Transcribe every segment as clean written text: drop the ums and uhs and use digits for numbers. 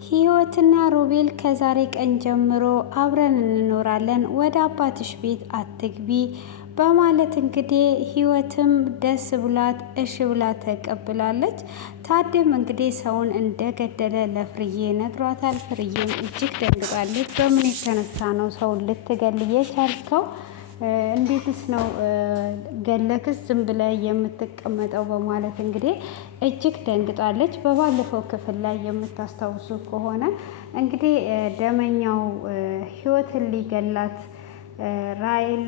ህይወትና ሮቤል ከዛሬ ቀን ጀምሮ አብረን እንኖራለን፣ ወደ አባትሽ ቤት አትግቢ በማለት እንግዲህ ህይወትም ደስ ብላት እሺ ብላ ተቀብላለች። ታድም እንግዲህ ሰውን እንደገደለ ለፍርዬ ነግሯታል። ፍርዬም እጅግ ደንግጣለች። በምን የተነሳ ነው ሰውን ልትገል የቻልከው? እንዴትስ ነው ገለክስ ዝም ብለህ የምትቀመጠው? በማለት እንግዲህ እጅግ ደንግጣለች። በባለፈው ክፍል ላይ የምታስታውሱ ከሆነ እንግዲህ ደመኛው ህይወትን ሊገላት ራይል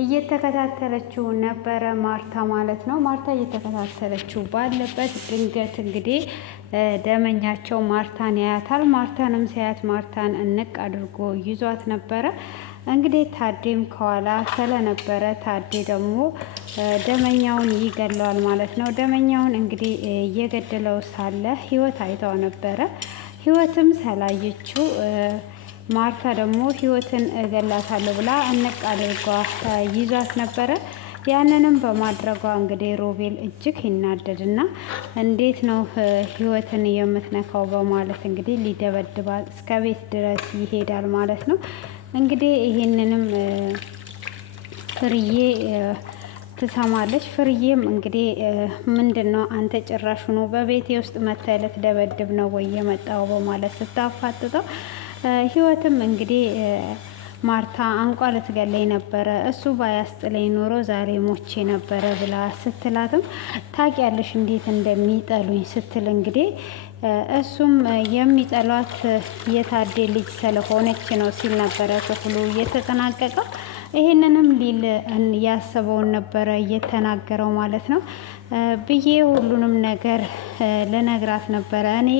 እየተከታተለችው ነበረ፣ ማርታ ማለት ነው። ማርታ እየተከታተለችው ባለበት ድንገት እንግዲህ ደመኛቸው ማርታን ያያታል። ማርታንም ሲያያት ማርታን እንቅ አድርጎ ይዟት ነበረ። እንግዲህ ታዴም ከኋላ ስለነበረ ታዴ ደግሞ ደመኛውን ይገለዋል ማለት ነው። ደመኛውን እንግዲህ እየገደለው ሳለ ህይወት አይተው ነበረ። ህይወትም ሰላየችው። ማርታ ደግሞ ህይወትን እገላታለሁ ብላ እንቅ አድርጓ ይዟት ነበረ። ያንንም በማድረጓ እንግዲህ ሮቤል እጅግ ይናደድና እንዴት ነው ህይወትን የምትነካው በማለት እንግዲህ ሊደበድባት እስከ ቤት ድረስ ይሄዳል ማለት ነው። እንግዲህ ይሄንንም ፍርዬ ትሰማለች። ፍርዬም እንግዲህ ምንድን ነው አንተ ጭራሹኑ በቤቴ ውስጥ መተህ ልትደበድብ ነው ወይ የመጣው በማለት ስታፋጥጠው፣ ህይወትም እንግዲህ ማርታ አንቋ ልትገለኝ ነበረ፣ እሱ ባያስጥለኝ ኖሮ ዛሬ ሞቼ ነበረ ብላ ስትላትም ታውቂያለሽ እንዴት እንደሚጠሉኝ ስትል እንግዲህ እሱም የሚጠሏት የታዴ ልጅ ስለሆነች ነው ሲል ነበረ ክፍሉ እየተጠናቀቀው። ይሄንንም ሊል ያሰበውን ነበረ እየተናገረው ማለት ነው። ብዬ ሁሉንም ነገር ልነግራት ነበረ፣ እኔ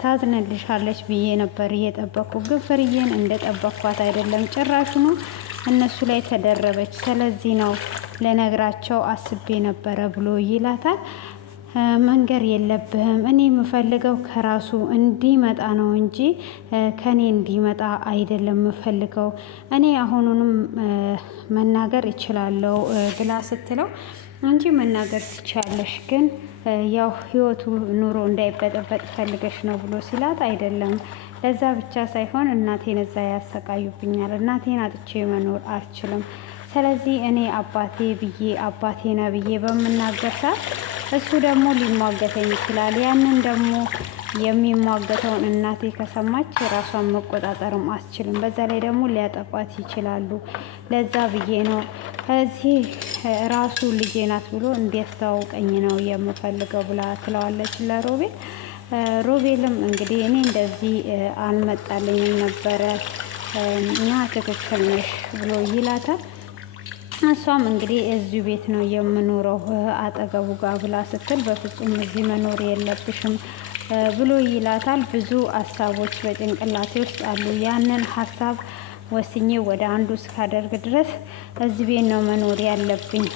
ታዝንልሻለች ብዬ ነበር እየጠበቅኩ፣ ግን ፍርዬን እንደጠበቅኳት አይደለም፣ ጭራሹኑ እነሱ ላይ ተደረበች። ስለዚህ ነው ልነግራቸው አስቤ ነበረ ብሎ ይላታል። መንገር የለብህም፣ እኔ የምፈልገው ከራሱ እንዲመጣ ነው እንጂ ከኔ እንዲመጣ አይደለም የምፈልገው፣ እኔ አሁኑንም መናገር እችላለሁ ብላ ስትለው፣ አንቺ መናገር ትችያለሽ፣ ግን ያው ህይወቱ ኑሮ እንዳይበጠበጥ ፈልገሽ ነው ብሎ ሲላት፣ አይደለም ለዛ ብቻ ሳይሆን እናቴን እዛ ያሰቃዩብኛል፣ እናቴን አጥቼ መኖር አልችልም። ስለዚህ እኔ አባቴ ብዬ አባቴና ብዬ በምናገር ሰዓት እሱ ደግሞ ሊሟገተኝ ይችላል። ያንን ደግሞ የሚሟገተውን እናቴ ከሰማች ራሷን መቆጣጠርም አስችልም። በዛ ላይ ደግሞ ሊያጠቋት ይችላሉ። ለዛ ብዬ ነው ከዚህ ራሱ ልጄ ናት ብሎ እንዲያስተዋውቀኝ ነው የምፈልገው ብላ ትለዋለች ለሮቤል። ሮቤልም እንግዲህ እኔ እንደዚህ አልመጣልኝም ነበረ እና ትክክል ነሽ ብሎ ይላታል። እሷም እንግዲህ እዚሁ ቤት ነው የምኖረው አጠገቡ ጋር ብላ ስትል፣ በፍጹም እዚህ መኖር የለብሽም ብሎ ይላታል። ብዙ ሀሳቦች በጭንቅላቴ ውስጥ አሉ፣ ያንን ሀሳብ ወስኜ ወደ አንዱ እስካደርግ ድረስ እዚህ ቤት ነው መኖር ያለብኝ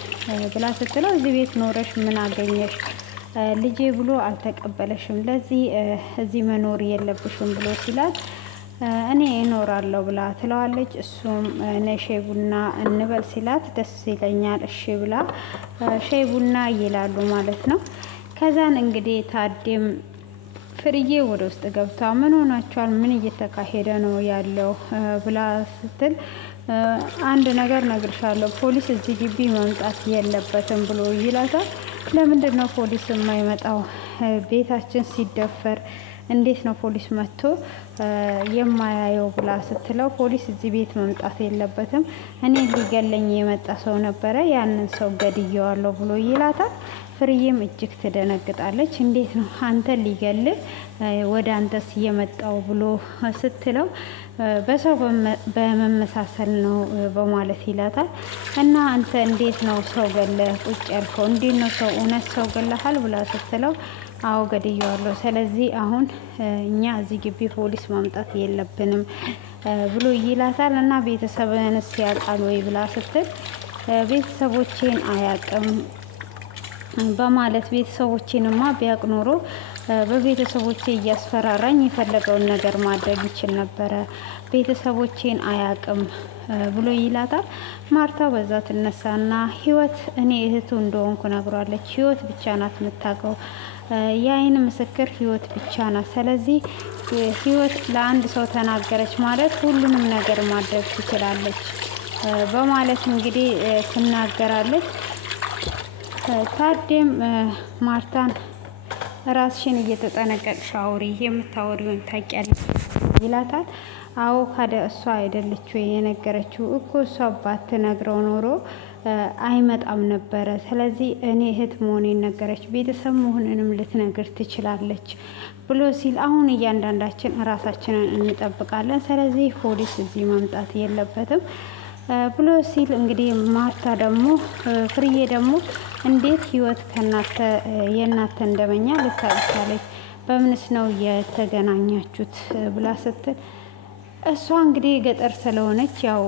ብላ ስትለው፣ እዚህ ቤት ኖረሽ ምን አገኘሽ? ልጄ ብሎ አልተቀበለሽም፣ ለዚህ እዚህ መኖር የለብሽም ብሎ ሲላት፣ እኔ እኖራለሁ ብላ ትለዋለች። እሱም ነይ ሻይ ቡና እንበል ሲላት፣ ደስ ይለኛል እሺ ብላ ሻይ ቡና ይላሉ ማለት ነው። ከዛን እንግዲህ ታዴም ፍርዬ ወደ ውስጥ ገብታ ምን ሆናችኋል? ምን እየተካሄደ ነው ያለው ብላ ስትል፣ አንድ ነገር ነግርሻለሁ፣ ፖሊስ እዚህ ግቢ መምጣት የለበትም ብሎ ይላታል። ለምንድን ነው ፖሊስ የማይመጣው? ቤታችን ሲደፈር እንዴት ነው ፖሊስ መጥቶ የማያየው ብላ ስትለው፣ ፖሊስ እዚህ ቤት መምጣት የለበትም፣ እኔ ሊገለኝ የመጣ ሰው ነበረ፣ ያንን ሰው ገድየዋለሁ ብሎ ይላታል። ፍርዬም እጅግ ትደነግጣለች። እንዴት ነው አንተ ሊገልህ ወደ አንተስ የመጣው ብሎ ስትለው፣ በሰው በመመሳሰል ነው በማለት ይላታል። እና አንተ እንዴት ነው ሰው ገለህ ቁጭ ያልከው? እንዴት ነው ሰው እውነት ሰው ገለሃል ብላ ስትለው፣ አዎ ገድየዋለሁ፣ ስለዚህ አሁን እኛ እዚህ ግቢ ፖሊስ ማምጣት የለብንም ብሎ ይላታል። እና ቤተሰብህንስ ያውቃል ወይ ብላ ስትል፣ ቤተሰቦቼን አያውቅም በማለት፣ ቤተሰቦቼንማ ቢያውቅ ኖሮ በቤተሰቦቼ እያስፈራራኝ የፈለገውን ነገር ማድረግ ይችል ነበረ፣ ቤተሰቦቼን አያውቅም ብሎ ይላታል። ማርታ በዛ ትነሳና ህይወት እኔ እህቱ እንደሆንኩ ነግሯለች። ህይወት ብቻ ናት የምታውቀው የአይን ምስክር ህይወት ብቻ ናት። ስለዚህ ህይወት ለአንድ ሰው ተናገረች ማለት ሁሉንም ነገር ማድረግ ትችላለች በማለት እንግዲህ ትናገራለች። ታዴም ማርታን ራስሽን እየተጠነቀቅሽ አውሪ፣ የምታወሪውን ታውቂያለሽ ይላታል። አዎ ካደ እሷ አይደለች ወይ የነገረችው እኮ እሷ ባትነግረው ኖሮ አይመጣም ነበረ። ስለዚህ እኔ እህት መሆኔን ነገረች፣ ቤተሰብ መሆንንም ልትነግር ትችላለች ብሎ ሲል አሁን እያንዳንዳችን ራሳችንን እንጠብቃለን። ስለዚህ ፖሊስ እዚህ መምጣት የለበትም ብሎ ሲል እንግዲህ ማርታ ደግሞ ፍርዬ ደግሞ እንዴት ህይወት ከናተ የናተ እንደመኛ ልታውቃለች፣ በምንስ ነው የተገናኛችሁት ብላ ስትል እሷ እንግዲህ ገጠር ስለሆነች ያው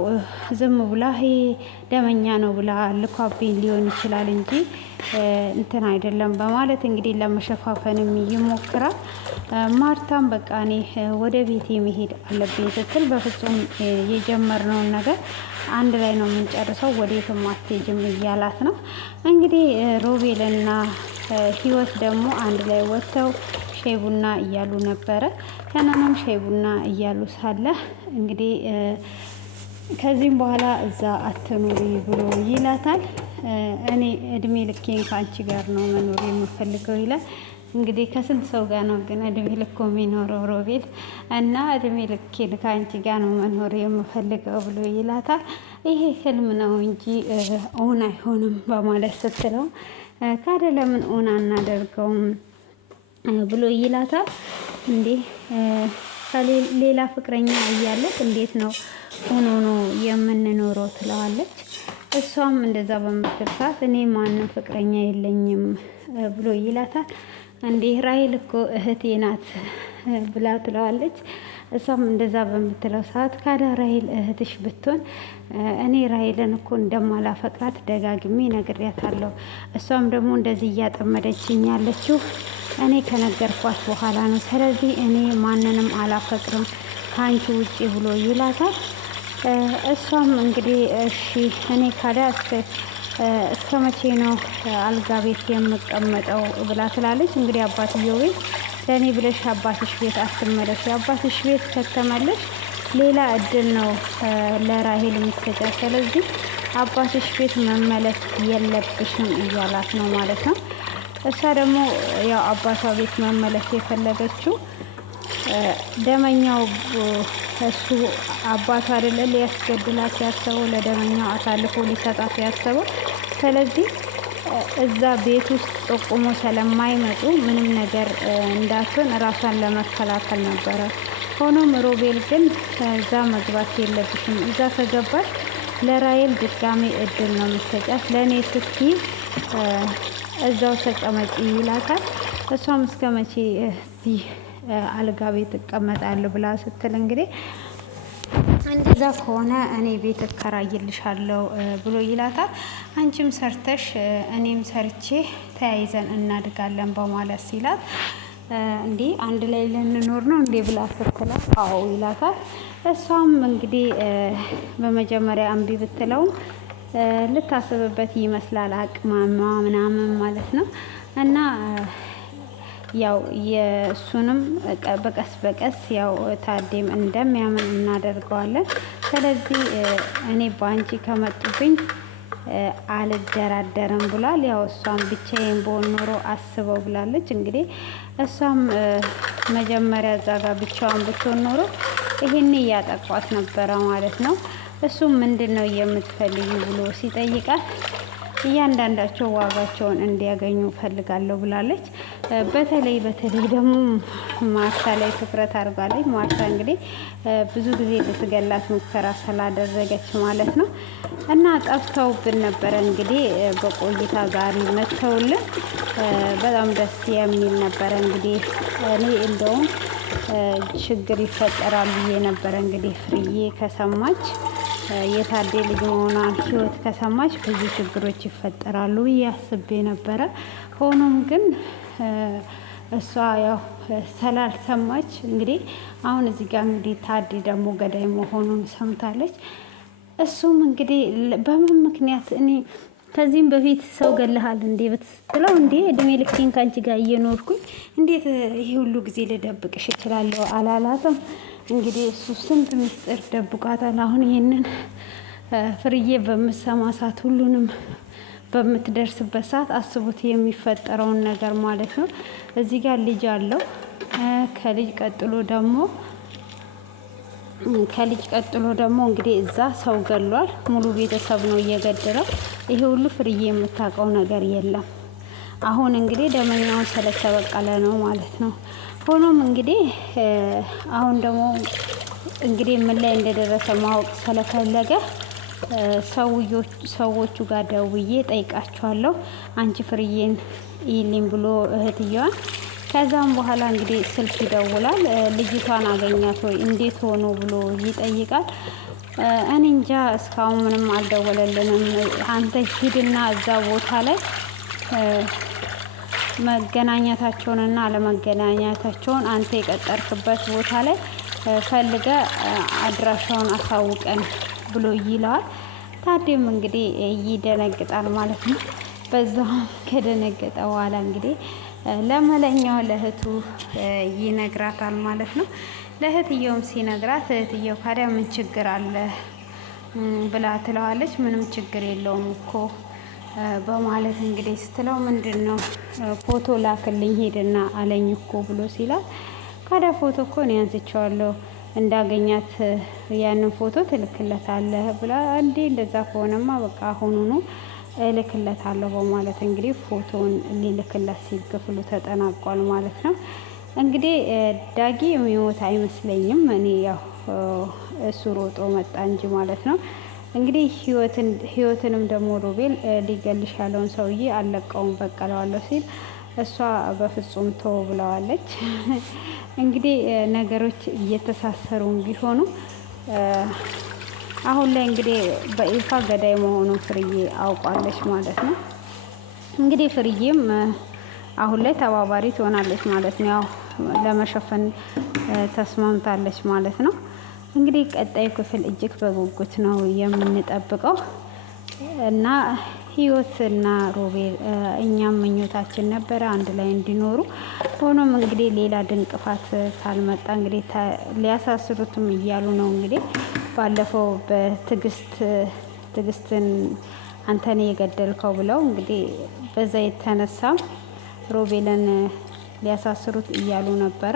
ዝም ብላ ይሄ ደመኛ ነው ብላ ልኳብኝ ሊሆን ይችላል እንጂ እንትን አይደለም በማለት እንግዲህ ለመሸፋፈንም ይሞክራል። ማርታም በቃ እኔ ወደ ቤቴ መሄድ አለብኝ ስትል በፍጹም የጀመርነውን ነገር አንድ ላይ ነው የምንጨርሰው፣ ወዴትም አትሄጂም እያላት ነው። እንግዲህ ሮቤልና ህይወት ደግሞ አንድ ላይ ወጥተው ሻይ ቡና እያሉ ነበረ። ከናንም ሻይ ቡና እያሉ ሳለ እንግዲህ ከዚህም በኋላ እዛ አትኑሪ ብሎ ይላታል። እኔ እድሜ ልኬን ከአንቺ ጋር ነው መኖር የምፈልገው ይላል። እንግዲህ ከስንት ሰው ጋር ነው ግን እድሜ ልኮ የሚኖረው ሮቤል? እና እድሜ ልኬን ከአንቺ ጋር ነው መኖር የምፈልገው ብሎ ይላታል። ይሄ ህልም ነው እንጂ እውን አይሆንም በማለት ስትለው ካደ ለምን እውን አናደርገውም ብሎ ይላታል። እንዴ ሌላ ፍቅረኛ እያለት እንዴት ነው ሆኖ ነው የምንኖረው ትለዋለች። እሷም እንደዛ በምትል ሰዓት እኔ ማንም ፍቅረኛ የለኝም ብሎ ይላታል። እንዴ ራሄል እኮ እህቴ ናት ብላ ትለዋለች። እሷም እንደዛ በምትለው ሰዓት ካዳ ራሄል እህትሽ ብትሆን እኔ ራሄልን እኮ እንደማላፈቅራት ደጋግሜ ነግሬያታለሁ። እሷም ደግሞ እንደዚህ እያጠመደችኝ ያለችው እኔ ከነገርኳት በኋላ ነው። ስለዚህ እኔ ማንንም አላፈቅርም ከአንቺ ውጪ ብሎ ይላታል። እሷም እንግዲህ እሺ እኔ ካዳ እስከ መቼ ነው አልጋ ቤት የምቀመጠው ብላ ትላለች። እንግዲህ አባትየው ቤት ለእኔ ብለሽ አባትሽ ቤት አትመለሽ፣ አባትሽ ቤት ከተመለሽ ሌላ እድል ነው ለራሄል የምትሰጫት። ስለዚህ አባትሽ ቤት መመለስ የለብሽም እያላት ነው ማለት ነው። እሷ ደግሞ ያው አባቷ ቤት መመለስ የፈለገችው ደመኛው እሱ አባቷ አይደለ ሊያስገድላት ያሰበው፣ ለደመኛው አሳልፎ ሊሰጣት ያሰበው። ስለዚህ እዛ ቤት ውስጥ ጠቁሞ ስለማይመጡ ምንም ነገር እንዳትሆን ራሷን ለመከላከል ነበረ። ሆኖም ሮቤል ግን እዛ መግባት የለብሽም፣ እዛ ከገባሽ ለራሄል ድጋሜ እድል ነው የምትሰጫት፣ ለእኔ ስትይ እዛው ተቀመጪ ይላታል። እሷም እስከ መቼ እዚህ አልጋ ቤት እቀመጣለሁ ብላ ስትል እንግዲህ እንደዛ ከሆነ እኔ ቤት እከራይልሻለሁ ብሎ ይላታል። አንቺም ሰርተሽ እኔም ሰርቼ ተያይዘን እናድጋለን በማለት ሲላት እንዴ አንድ ላይ ልንኖር ነው እንዴ ብላ ስትላት አዎ ይላታል። እሷም እንግዲህ በመጀመሪያ እምቢ ብትለውም ልታስብበት ይመስላል፣ አቅማማ ምናምን ማለት ነው። እና ያው የእሱንም በቀስ በቀስ ያው ታዴም እንደሚያምን እናደርገዋለን። ስለዚህ እኔ በአንቺ ከመጡብኝ አልደራደርም ብሏል። ያው እሷም ብቻዬን በሆን ኖሮ አስበው ብላለች። እንግዲህ እሷም መጀመሪያ እዛ ጋር ብቻዋን ብትሆን ኖሮ ይሄን እያጠቋት ነበረ ማለት ነው። እሱም ምንድን ነው የምትፈልጊ ብሎ ሲጠይቃት እያንዳንዳቸው ዋጋቸውን እንዲያገኙ ፈልጋለሁ ብላለች። በተለይ ደግሞ ማርታ ላይ ትኩረት አድርጋለች። ማርታ እንግዲህ ብዙ ጊዜ ልትገላት ሙከራ ስላደረገች ማለት ነው። እና ጠፍተውብን ነበረ እንግዲህ በቆይታ ጋር መተውልን በጣም ደስ የሚል ነበረ። እንግዲህ እኔ እንደውም ችግር ይፈጠራል ብዬ ነበረ። እንግዲህ ፍርዬ ከሰማች የታዴ ልጅ መሆኗን ህይወት ከሰማች ብዙ ችግሮች ይፈጠራሉ ብዬ አስቤ ነበረ። ሆኖም ግን እሷ ያው ስላልሰማች እንግዲህ አሁን እዚህ ጋር እንግዲህ ታዴ ደግሞ ገዳይ መሆኑን ሰምታለች። እሱም እንግዲህ በምን ምክንያት እኔ ከዚህም በፊት ሰው ገለሃል እንዴ ብትለው እንዴ እድሜ ልኬን ካንቺ ጋር እየኖርኩኝ እንዴት ይሄ ሁሉ ጊዜ ልደብቅሽ እችላለሁ አላላትም። እንግዲህ እሱ ስንት ምስጢር ደብቋታል። አሁን ይሄንን ፍርዬ በምሰማ ሰዓት ሁሉንም በምትደርስበት ሰዓት አስቡት የሚፈጠረውን ነገር ማለት ነው። እዚህ ጋር ልጅ አለው። ከልጅ ቀጥሎ ደግሞ እንግዲህ እዛ ሰው ገሏል። ሙሉ ቤተሰብ ነው እየገደለው። ይሄ ሁሉ ፍርዬ የምታውቀው ነገር የለም። አሁን እንግዲህ ደመኛውን ስለተበቀለ ነው ማለት ነው። ሆኖም እንግዲህ አሁን ደግሞ እንግዲህ ምን ላይ እንደደረሰ ማወቅ ስለፈለገ ሰዎቹ ጋር ደውዬ ጠይቃቸዋለሁ። አንቺ ፍርዬን ይልኝ ብሎ እህትየዋን። ከዛም በኋላ እንግዲህ ስልክ ይደውላል። ልጅቷን አገኛት ወይ እንዴት ሆኖ ብሎ ይጠይቃል። እኔ እንጃ እስካሁን ምንም አልደወለልንም። አንተ ሂድና እዛ ቦታ ላይ መገናኘታቸውንና አለመገናኘታቸውን አንተ የቀጠርክበት ቦታ ላይ ፈልገ አድራሻውን አሳውቀን ብሎ ይለዋል። ታዲም እንግዲህ ይደነግጣል ማለት ነው። በዛውም ከደነገጠ በኋላ እንግዲህ ለመለኛው ለእህቱ ይነግራታል ማለት ነው። ለእህትየውም ሲነግራት እህትየው ካዲያ ምን ችግር አለ ብላ ትለዋለች። ምንም ችግር የለውም እኮ በማለት እንግዲህ ስትለው ምንድን ነው ፎቶ ላክልኝ ሄድና አለኝ እኮ ብሎ ሲላት፣ ካዲያ ፎቶ እኮ እኔ አንስቼዋለሁ እንዳገኛት ያንን ፎቶ ትልክለታለህ ብላ፣ እንዴ እንደዛ ከሆነማ በቃ አሁኑኑ እልክለታለሁ በማለት እንግዲህ ፎቶውን ሊልክለት ሲል ክፍሉ ተጠናቋል ማለት ነው። እንግዲህ ዳጊ የሚሞት አይመስለኝም። እኔ ያው እሱ ሮጦ መጣ እንጂ ማለት ነው። እንግዲህ ህይወትንም ደግሞ ሮቤል ሊገልሽ ያለውን ሰውዬ አልለቀውም በቀለዋለሁ ሲል እሷ በፍጹም ተው ብለዋለች። እንግዲህ ነገሮች እየተሳሰሩም ቢሆኑ አሁን ላይ እንግዲህ በይፋ ገዳይ መሆኑን ፍርዬ አውቋለች ማለት ነው። እንግዲህ ፍርዬም አሁን ላይ ተባባሪ ትሆናለች ማለት ነው። ያው ለመሸፈን ተስማምታለች ማለት ነው። እንግዲህ ቀጣዩ ክፍል እጅግ በጉጉት ነው የምንጠብቀው እና ህይወትና ሮቤል እኛም ምኞታችን ነበረ አንድ ላይ እንዲኖሩ። ሆኖም እንግዲህ ሌላ ድንቅፋት ካልመጣ እንግዲህ ሊያሳስሩትም እያሉ ነው። እንግዲህ ባለፈው በትዕግስትን አንተን የገደልከው ብለው እንግዲህ በዛ የተነሳም ሮቤልን ሊያሳስሩት እያሉ ነበረ።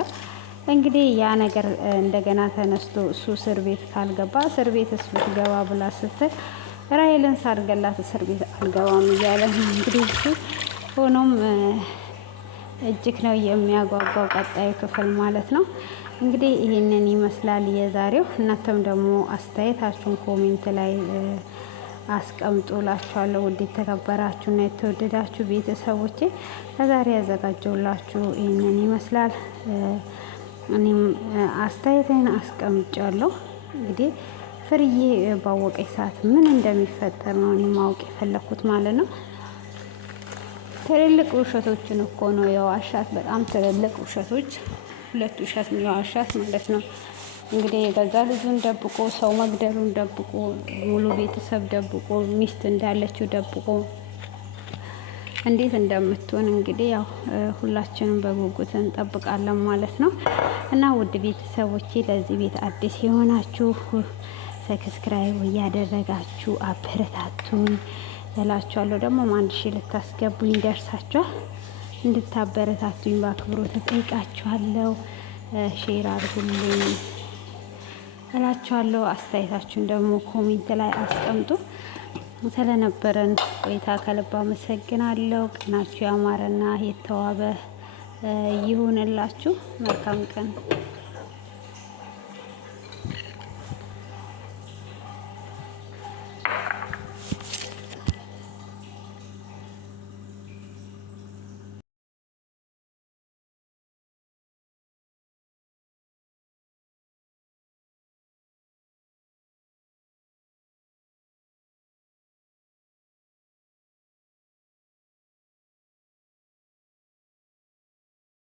እንግዲህ ያ ነገር እንደገና ተነስቶ እሱ እስር ቤት ካልገባ እስር ቤትስ ብትገባ ብላ ስትል ራሔልን ሳልገላት እስር ቤት አልገባም እያለ ነው እንግዲህ እሱ። ሆኖም እጅግ ነው የሚያጓጓው ቀጣዩ ክፍል ማለት ነው። እንግዲህ ይህንን ይመስላል የዛሬው። እናንተም ደግሞ አስተያየታችሁን ኮሜንት ላይ አስቀምጡላችኋለሁ። ውድ የተከበራችሁና የተወደዳችሁ ቤተሰቦቼ ለዛሬ ያዘጋጀውላችሁ ይህንን ይመስላል። እኔም አስተያየቴን አስቀምጫለሁ። እንግዲህ ፍርዬ ባወቀች ሰዓት ምን እንደሚፈጠር ነው እኔ ማወቅ የፈለኩት ማለት ነው። ትልልቅ ውሸቶችን እኮ ነው የዋሻት፣ በጣም ትልልቅ ውሸቶች፣ 2 ውሸት ነው የዋሻት ማለት ነው። እንግዲህ የገዛ ልጁን ደብቆ፣ ሰው መግደሉን ደብቆ፣ ሙሉ ቤተሰብ ደብቆ፣ ሚስት እንዳለችው ደብቆ እንዴት እንደምትሆን እንግዲህ ያው ሁላችንም በጉጉት እንጠብቃለን ማለት ነው። እና ውድ ቤተሰቦቼ ለዚህ ቤት አዲስ የሆናችሁ ሰብስክራይብ እያደረጋችሁ አበረታቱኝ እላችኋለሁ። ደግሞ 1000 ልታስገቡኝ ደርሳችኋል። እንድታበረታቱኝ በአክብሮት እጠይቃችኋለሁ። ሼር አድርጉልኝ እላችኋለሁ። አስተያየታችሁን ደግሞ ኮሜንት ላይ አስቀምጡ። ስለነበረን ቆይታ ከልብ አመሰግናለሁ። ቀናችሁ ያማረና የተዋበ ይሁንላችሁ። መልካም ቀን